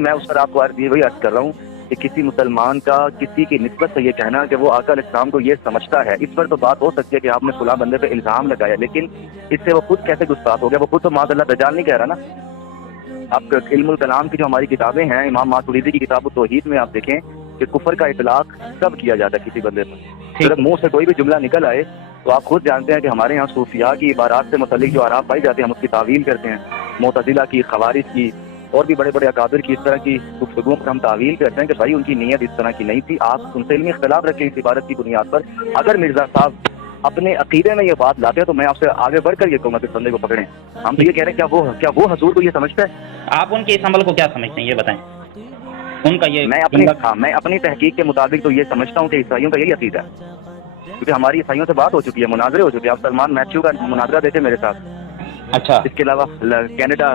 میں اس پر آپ کو وہی عرض کر رہا ہوں کہ کسی مسلمان کا کسی کی نسبت سے یہ کہنا کہ وہ آقا علیہ السلام کو یہ سمجھتا ہے، اس پر تو بات ہو سکتی ہے کہ آپ نے فلاں بندے پہ الزام لگایا، لیکن اس سے وہ خود کیسے گستاخ ہو گیا؟ وہ خود تو معاذ اللہ دجال نہیں کہہ رہا نا۔ آپ علم الکلام کی جو ہماری کتابیں ہیں، امام ماتریدی کی کتاب التوحید میں آپ دیکھیں کہ کفر کا اطلاق کب کیا جاتا ہے کسی بندے پر؟ صرف منہ سے کوئی بھی جملہ نکل آئے تو آپ خود جانتے ہیں کہ ہمارے یہاں صوفیاء کی عبارات سے متعلق جو آراء پائی جاتے ہیں ہم اس کی تعویل کرتے ہیں، معتزلہ کی، خوارج کی اور بھی بڑے بڑے اکابر کی اس طرح کی گفتگو پر ہم تعویل کرتے ہیں کہ بھائی ان کی نیت اس طرح کی نہیں تھی۔ آپ ان سے علمی اختلاف رکھیں اس عبارت کی بنیاد پر۔ اگر مرزا صاحب اپنے عقیدے میں یہ بات لاتے ہیں تو میں آپ سے آگے بڑھ کر یہ کہوں گا کہ اس بندے کو پکڑیں۔ ہم تو یہ کہہ رہے ہیں کیا وہ حضور کو یہ سمجھتا ہے؟ آپ ان کے اس عمل کو کیا سمجھتے ہیں یہ بتائیں؟ ان کا یہ میں اپنی تحقیق کے مطابق تو یہ سمجھتا ہوں کہ عیسائیوں کا یہی عقیدہ ہے، کیونکہ ہماری عیسائیوں سے بات ہو چکی ہے، مناظرے ہو چکے ہیں۔ آپ سلمان میتھیو کا مناظرہ دیتے میرے ساتھ۔ اچھا، اس کے علاوہ کینیڈا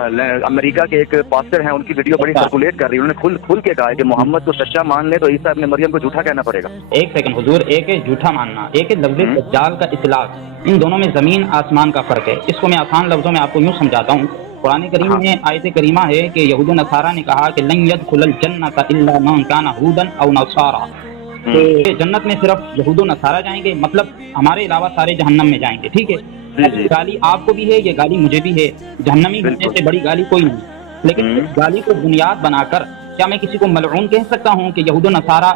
امریکہ کے ایک پاسٹر ہیں، ان کی ویڈیو بڑی سرکولیٹ کر رہی ہے، انہوں نے کھل کے کہا ہے کہ محمد کو سچا مان لے تو عیسیٰ ابن مریم کو جھوٹا کہنا پڑے گا۔ ایک سیکنڈ حضور، ایک ہے جھوٹا ماننا، ایک ہے لفظ دجال کا اطلاق، ان دونوں میں زمین آسمان کا فرق ہے۔ اس کو میں آسان لفظوں میں آپ کو یوں سمجھاتا ہوں۔ قرآن کریم میں آیت کریمہ ہے کہ یہود و نصارہ نے کہا کہ لن يدخل الجنۃ الا من کان ہودا او نصارا، کہ جنت میں صرف یہود و نصارہ جائیں گے، مطلب ہمارے علاوہ سارے جہنم میں جائیں گے۔ ٹھیک ہے، گالی آپ کو بھی ہے، یہ گالی مجھے بھی ہے، جہنمی ہونے سے بڑی گالی کوئی نہیں، لیکن اس گالی کو بنیاد بنا کر کیا میں کسی کو ملعون کہہ سکتا ہوں کہ یہود و نصارہ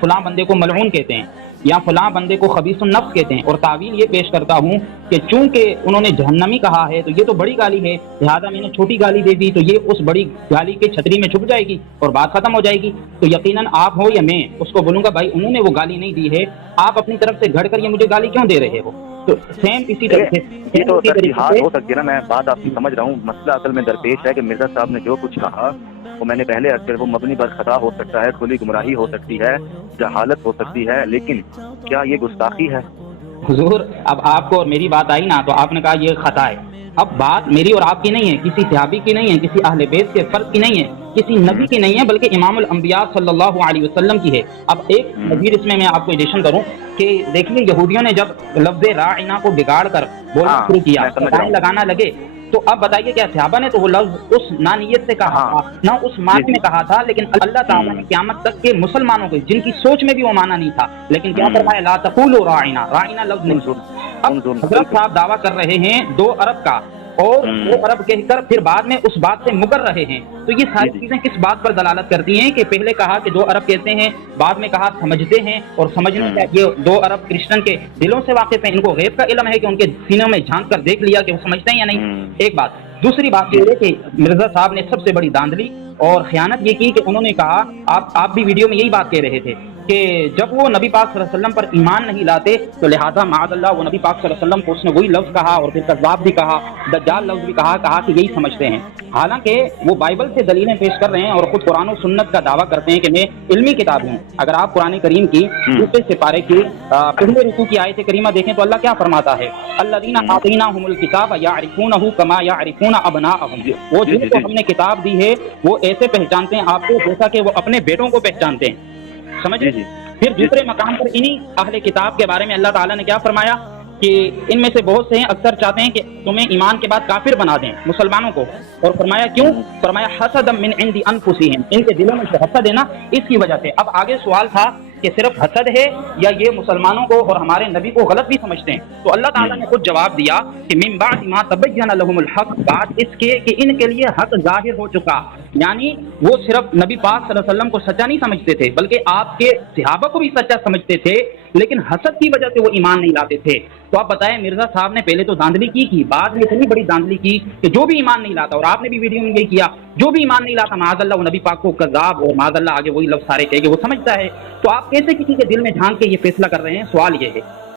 فلاں بندے کو ملعون کہتے ہیں یا فلاں بندے کو خبیث النفس کہتے ہیں، اور تعویل یہ پیش کرتا ہوں کہ چونکہ انہوں نے جہنمی کہا ہے تو یہ تو بڑی گالی ہے، لہٰذا میں نے چھوٹی گالی دے دی تو یہ اس بڑی گالی کے چھتری میں چھپ جائے گی اور بات ختم ہو جائے گی۔ تو یقیناً آپ ہو یا میں اس کو بولوں گا بھائی انہوں نے وہ گالی نہیں دی ہے، آپ اپنی طرف سے گھڑ کر یہ مجھے گالی کیوں دے رہے ہو؟ تو سیم اسی طرح سے یہ تو ترجیحات ہو سکتی ہے نا، میں بات آپ کی سمجھ رہا ہوں۔ مسئلہ اصل میں درپیش ہے کہ مرزا صاحب نے جو کچھ کہا وہ میں نے پہلے عرض کیا، وہ مبنی پر خطا ہو سکتا ہے، کھلی گمراہی ہو سکتی ہے، جہالت ہو سکتی ہے، لیکن کیا یہ گستاخی ہے؟ حضور اب آپ کو اور میری بات آئی نا تو آپ نے کہا یہ خطا ہے۔ اب بات میری اور آپ کی نہیں ہے، کسی صحابی کی نہیں ہے، کسی اہل بیت کے فرد کی نہیں ہے، کسی نبی کی نہیں ہے، بلکہ امام الانبیاء صلی اللہ علیہ وسلم کی ہے۔ اب ایک مزید اس میں آپ کو ایڈیشن کروں کہ دیکھیے یہودیوں نے جب لفظ راعنا کو بگاڑ کر بولنا شروع کیا، لگانا لگے، تو اب بتائیے کیا صحابہ نے تو وہ لفظ اس نانیت سے کہا تھا، نہ اس معنی میں کہا تھا، لیکن اللہ تعالیٰ نے قیامت تک کے مسلمانوں کو جن کی سوچ میں بھی وہ معنی نہیں تھا، لیکن کیا فرمایا لا تقولوا راعنا، راعنا لفظ نہیں۔ اب حضرت صاحب دعویٰ کر رہے ہیں 2 ارب کا، اور 2 ارب کہہ کر پھر بعد میں اس بات سے مکر رہے ہیں، تو یہ ساری چیزیں کس بات پر دلالت کرتی ہیں کہ پہلے کہا کہ 2 ارب کہتے ہیں، بعد میں کہا سمجھتے ہیں، اور سمجھنے کا یہ 2 ارب کرسچن کے دلوں سے واقف ہیں، ان کو غیب کا علم ہے کہ ان کے سینوں میں جھانک کر دیکھ لیا کہ وہ سمجھتے ہیں یا نہیں۔ ایک بات، دوسری بات یہ ہے کہ مرزا صاحب نے سب سے بڑی داندلی اور خیانت یہ کی کہ انہوں نے کہا، آپ بھی ویڈیو میں یہی بات کہہ رہے تھے کہ جب وہ نبی پاک صلی اللہ علیہ وسلم پر ایمان نہیں لاتے تو لہٰذا معاذ اللہ وہ نبی پاک صلی اللہ علیہ وسلم کو اس نے وہی لفظ کہا اور پھر کذاب بھی کہا، دجال لفظ بھی کہا کہ یہی سمجھتے ہیں۔ حالانکہ وہ بائبل سے دلیلیں پیش کر رہے ہیں اور خود قرآن و سنت کا دعویٰ کرتے ہیں کہ میں علمی کتاب ہوں۔ اگر آپ قرآن کریم کی دوسرے سپارے کی پہلے رکوع کی آیت کریمہ دیکھیں تو اللہ کیا فرماتا ہے، الذین آتیناہم الکتاب یعرفونہ کما یعرفون ابناءہم، وہ جن کو ہم نے کتاب دی ہے وہ ایسے پہچانتے ہیں آپ کو جیسا کہ وہ اپنے بیٹوں کو پہچانتے ہیں۔ سمجھے؟ پھر دوسرے مقام پر انہی اہل کتاب کے بارے میں اللہ تعالیٰ نے کیا فرمایا کہ ان میں سے بہت سے ہیں اکثر چاہتے ہیں کہ تمہیں ایمان کے بعد کافر بنا دیں مسلمانوں کو، اور فرمایا کیوں؟ فرمایا حسدا من عند انفسہم، ان کے دلوں میں جو حسد ہے نا اس کی وجہ سے۔ اب آگے سوال تھا کہ صرف حسد ہے یا یہ مسلمانوں کو اور ہمارے نبی کو غلط بھی سمجھتے ہیں؟ تو اللہ تعالیٰ نے خود جواب دیا کہ من بعد ما تبین لهم الحق، بعد اس کے کہ ان کے لیے حق ظاہر ہو چکا، یعنی وہ صرف نبی پاک صلی اللہ علیہ وسلم کو سچا نہیں سمجھتے تھے بلکہ آپ کے صحابہ کو بھی سچا سمجھتے تھے، لیکن حسد کی وجہ سے وہ ایمان نہیں لاتے تھے۔ تو آپ بتائیں مرزا صاحب نے پہلے تو داندلی کی، بعد میں اتنی بڑی داندلی کی کہ جو بھی ایمان نہیں لاتا، اور آپ نے بھی ویڈیو میں یہی کیا، جو بھی ایمان نہیں لاتا معاذ اللہ وہ نبی پاک کو کذاب اور معاذ اللہ آگے وہی لفظ سارے کہے کہ وہ سمجھتا ہے۔ تو آپ کیسے کسی کے دل میں جھانک کے یہ فیصلہ کر رہے ہیں؟ سوال یہ ہے۔